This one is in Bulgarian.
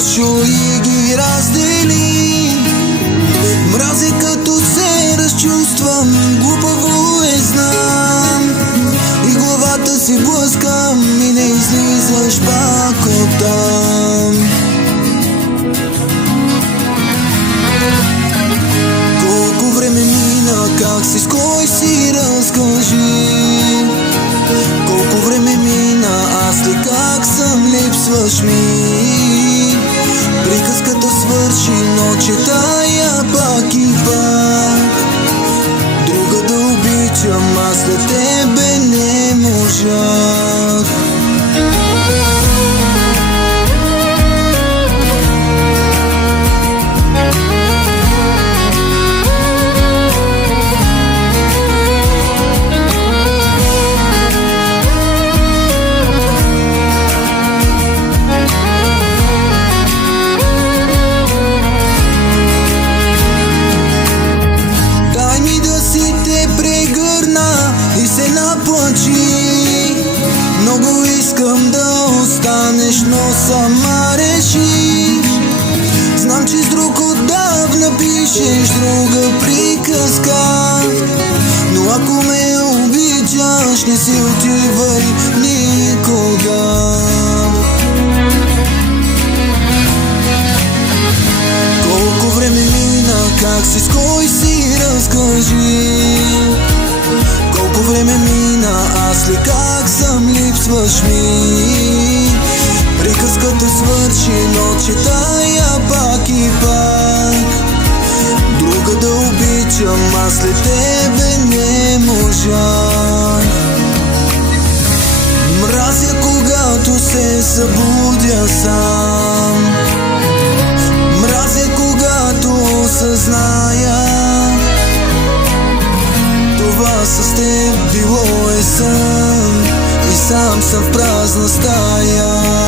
Лошо и ги раздели. Мразя като се разчувствам, глупаво е знам. И главата си блъскам и не излизаш пак оттам. Колко време мина, как си, с кой си, разкажи. Колко време мина, аз ли как съм, липсваш ми. Приказката свърши, но четая пак и пак. Друга да обичам, аз след тебе не можах. Много искам да останеш, но сама реши. Знам, че с друг отдавна пишеш друга приказка, но ако ме обичаш, не си отивай никога. Колко време мина, как си, с кой си, разкажи. Колко време мина, аз ли как съм, липсваш ми. Приказката свърши, но четая пак и пак. Друга да обичам, аз след тебе не можах. Мразя когато се събудя сам. Мразя когато осъзная това с теб било е сън и сам съм в празна стая.